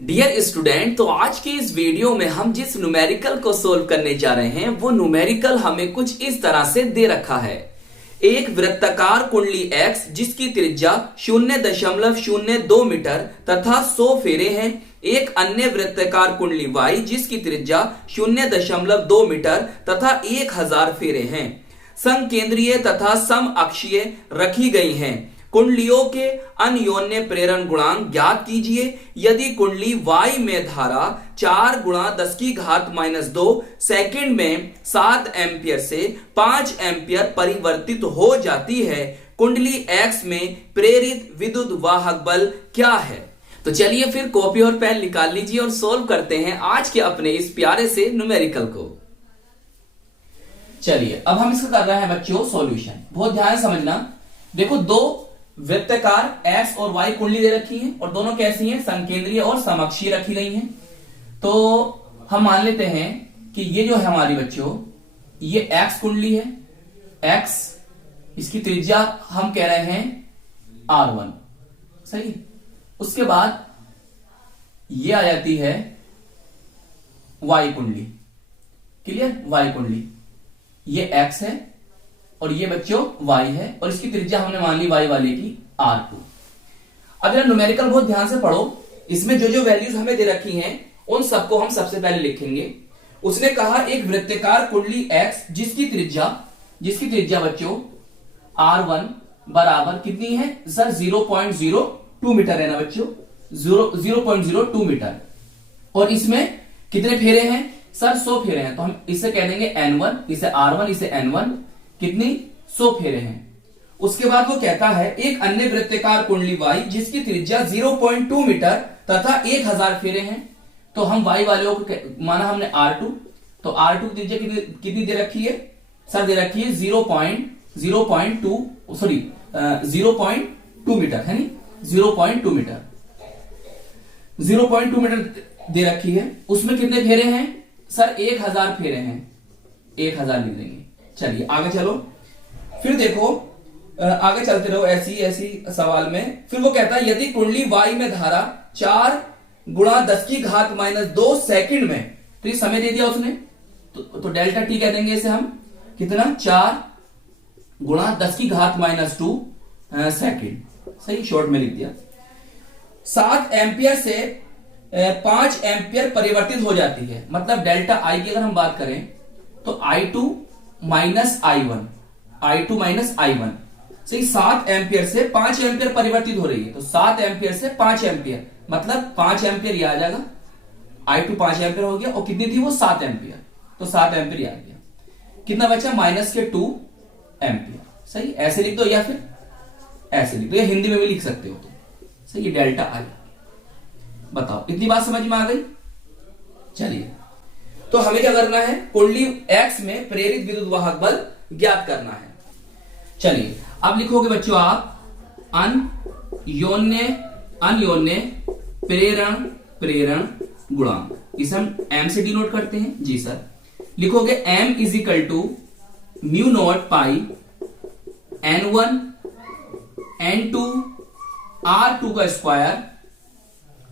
Dear student, तो आज के इस वीडियो में हम जिस न्यूमेरिकल को सोल्व करने जा रहे हैं वो न्यूमेरिकल हमें कुछ इस तरह से दे रखा है। एक वृत्ताकार कुंडली X जिसकी त्रिज्या 0.02 मीटर तथा 100 फेरे हैं। एक अन्य वृत्ताकार कुंडली Y जिसकी त्रिज्या 0.2 मीटर तथा 1000 फेरे हैं, समकेंद्रीय तथा सम अक्षीय रखी गई हैं। कुंडलियों के अन्योन्य प्रेरण गुणांक ज्ञात कीजिए। यदि कुंडली Y में धारा 4 × 10⁻², सेकंड में 7 एम्पियर से 5 एम्पियर परिवर्तित हो जाती है, कुंडली X में प्रेरित विद्युत वाहक बल क्या है? तो चलिए फिर कॉपी और पेन निकाल लीजिए और सोल्व करते हैं आज के अपने इस प्यारे से न्यूमेरिकल को। चलिए अब हम इसका कर रहे हैं बच्चों सॉल्यूशन। बहुत ध्यान से समझना। देखो, दो वृत्ताकार X और Y कुंडली दे रखी है और दोनों कैसी हैं? समकेंद्रीय और समअक्षीय रखी गई हैं। तो हम मान लेते हैं कि ये जो है हमारी बच्चों, ये X कुंडली है। X, इसकी त्रिज्या हम कह रहे हैं R1, सही। उसके बाद ये आ जाती है Y कुंडली, क्लियर? Y कुंडली, ये X है और ये बच्चों Y है और इसकी त्रिज्या हमने मान ली Y वाले की R2। अब जरा न्यूमेरिकल बहुत ध्यान से पढ़ो। इसमें जो जो वैल्यूज हमें दे रखी हैं उन सबको हम सबसे पहले लिखेंगे। उसने कहा एक वृत्ताकार कुंडली X जिसकी त्रिज्या बच्चों R1 बराबर कितनी है सर? 0.02 मीटर है ना बच्चों, 0.02 मीटर। और इसमें कितने फेरे हैं सर? 100 फेरे हैं। तो हम इसे कह देंगे N1, इसे R1, इसे N1, कितनी? 100 फेरे हैं। उसके बाद वो कहता है एक अन्य वृत्ताकार कुंडली Y जिसकी त्रिज्या 0.2 मीटर तथा 1000 फेरे हैं। तो हम Y वाले को माना हमने R2, तो R2 की त्रिज्या कितनी दे रखी है सर? दे रखी है 0.2 मीटर, है नी? 0.2 मीटर, 0.2 मीटर दे रखी है। उसमें कितने फेरे हैं सर? 1000 फेरे हैं। 1000 लिख देंगे। चलिए आगे चलो। फिर देखो, आगे चलते रहो ऐसी सवाल में। फिर वो कहता है यदि कुंडली Y में धारा 4 × 10⁻² सेकंड में, तो ये समय दे दिया उसने, तो डेल्टा टी कह देंगे इसे हम। कितना? 4 × 10⁻² सेकंड, सही, शॉर्ट में लिख दिया। 7 एम्पियर से 5 एम्पियर परिवर्तित हो जाती है। मतलब डेल्टा आई की अगर हम बात करें तो I2 माइनस I1, सही। 7 एम्पियर से 5 एम्पियर परिवर्तित हो रही है, तो 7 एम्पियर से 5 एम्पियर, मतलब 5 एम्पियर ये आ जाएगा। I2 5 एम्पियर हो गया और कितनी थी वो? 7 एम्पियर, तो 7 एम्पियर आ गया। कितना बचा? -2 एम्पियर, सही। ऐसे लिख दो या फिर ऐसे लिख दो, या हिंदी में भी लिख सकते हो तो, सही। ये डेल्टा आई। बताओ, इतनी बात समझ में आ गई? चलिए, तो हमें क्या करना है? कुंडली X में प्रेरित विद्युत वाहक बल ज्ञात करना है। चलिए अब लिखोगे बच्चों आप अन्योन्य प्रेरण गुणांक। इसे हम M से डिनोट करते हैं। जी सर। लिखोगे M = μ0 N1 N2 R2 का स्क्वायर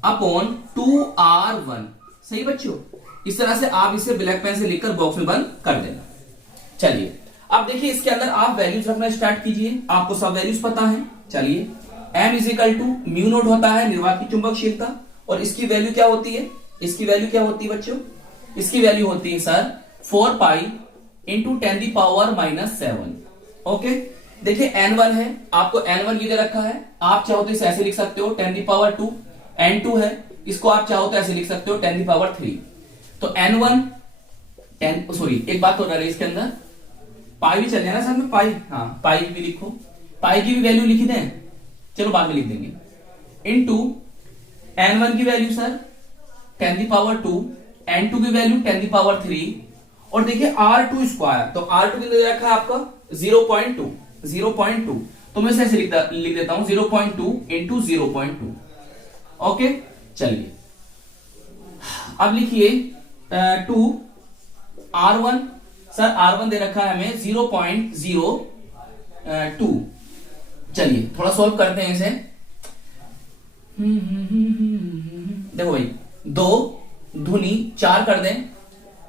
अपॉन 2R1, सही बच्चों। इस तरह से आप इसे ब्लैक पेन से लिखकर बॉक्स में बंद कर देना। चलिए अब देखिए, इसके अंदर आप वैल्यूज रखना स्टार्ट कीजिए। आपको सब वैल्यूज पता है। चलिए, M = μ0 होता है निर्वात की चुंबकशीलता, और इसकी वैल्यू क्या होती है? इसकी वैल्यू क्या होती है बच्चों? इसकी वैल्यू होती है सर 4 π × 10⁻⁷। ओके, देखिए N1 है, आपको N1 ये दे रखा है। आप चाहो तो इसे ऐसे लिख सकते हो 10⁻²। N2 है, इसको आप चाहो तो ऐसे लिख सकते हो 10⁻3। तो N1 एक बात हो रहा है इसके अंदर, पाई भी चल जाए ना सर में, पाई, हाँ पाई भी लिखो। पाई की भी वैल्यू लिखी दें, चलो बाद में लिख देंगे। इनटू N1 की वैल्यू सर 10⁻², N2 की वैल्यू 10⁻3, और देखिए R2 स्क्वायर, तो R2 कितना दे रखा है आपका? 0.2। तो मैं इसे लिख देता हूं 0.2 × 0.2। ओके, चलिए अब लिखिए 2 R1, सर R1 दे रखा है हमें 0.02। चलिए थोड़ा सॉल्व करते हैं इसे। देखो भाई 2 धुनी 4 कर दें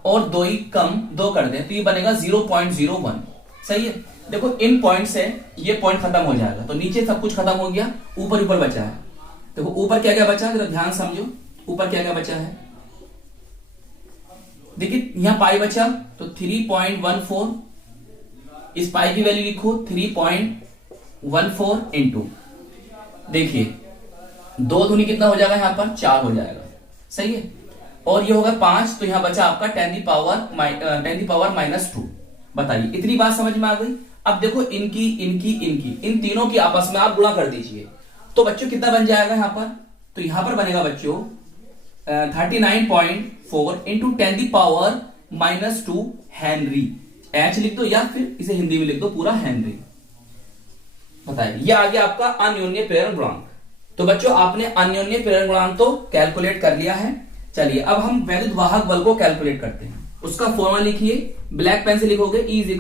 और 2 ही कम 2 कर दें तो ये बनेगा 0.01। सही है। देखो इन पॉइंट से ये पॉइंट खत्म हो जाएगा तो नीचे सब कुछ खत्म हो गया, ऊपर ऊपर बचा है। देखो ऊपर क्या क्या बचा है, जरा ध्यान समझो ऊपर क्या क्या बचा है। देखिए यहां पाई बचा तो 3.14, इस पाई की वैल्यू लिखो 3.14 इंटू, देखिए 2 दूनी कितना हो जाएगा, यहां पर 4 हो जाएगा। सही है। और ये होगा 5 तो यहां बचा आपका 10 की पावर -2। बताइए इतनी बात समझ में आ गई। अब देखो इनकी इनकी इनकी इन तीनों की आपस में आप गुणा कर दीजिए तो बच्चों कितना बन जाएगा यहां पर, तो यहां पर बनेगा बच्चों 39.4 इंटू 10 की पावर -2 हेनरी। एच लिख दो या फिर इसे हिंदी में लिख दो पूरा हेनरी। बताइए ये आ गया आपका अन्योन्य प्रेरण गुणांक। तो बच्चों आपने अन्योन्य प्रेरण गुणांक तो कैलकुलेट कर लिया है। चलिए अब हम वैद्युत वाहक बल को कैलकुलेट करते हैं। उसका फॉर्मूला लिखिए, ब्लैक पेन से लिखोगे E = -m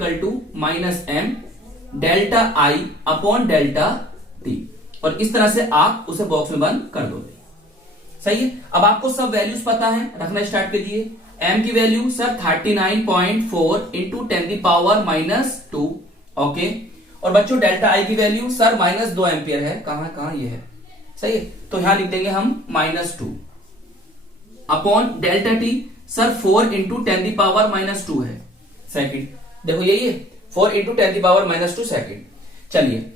delta I upon delta T, और इस तरह से आप उसे बॉक्स में बंद कर दोगे। सही है। अब आपको सब वैल्यूज पता है, रखना स्टार्ट कर दिए। m की वैल्यू सर 39.4 इंटू 10 की पावर -2। ओके। और बच्चों डेल्टा I की वैल्यू सर -2 एम्पियर है, कहां ये है। सही है। तो यहां लिख देंगे हम -2 upon delta T sir 4 into 10 की पावर -2 है सेकंड। देखो यही है 4 इंटू 10 की पावर -2 सेकंड। चलिए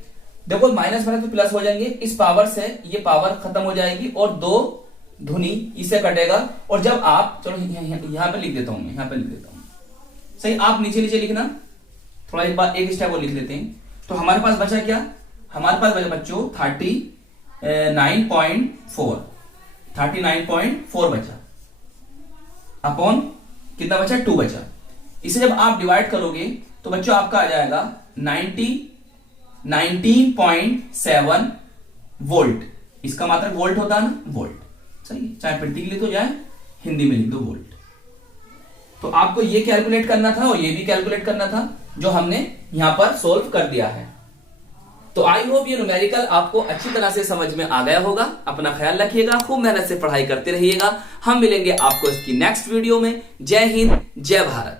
देखो माइनस माइनस तो प्लस हो जाएंगे, इस पावर से ये पावर खत्म हो जाएगी और 2 धुनी इसे कटेगा। और जब आप चलो यहां पे लिख देता हूं मैं, यहां पे लिख देता हूं। सही। आप नीचे नीचे लिखना, थोड़ा एक बार एक स्टेप और लिख लेते हैं। तो हमारे पास बचा क्या, हमारे पास बचा बच्चों 39.4 बचा अपॉन कितना बचा 2 बचा। इसे जब आप डिवाइड करोगे तो बच्चों आपका आ जाएगा 19.7 वोल्ट। इसका मात्रक वोल्ट होता है ना, वोल्ट। सही। चाहे प्रति के लिए तो जाए हिंदी में लिख दो वोल्ट। तो आपको ये कैलकुलेट करना था और ये भी कैलकुलेट करना था, जो हमने यहां पर सोल्व कर दिया है। तो आई होप ये न्यूमेरिकल आपको अच्छी तरह से समझ में आ गया होगा। अपना ख्याल रखिएगा, खूब मेहनत से पढ़ाई करते रहिएगा। हम मिलेंगे आपको इसकी नेक्स्ट वीडियो में। जय हिंद, जय भारत।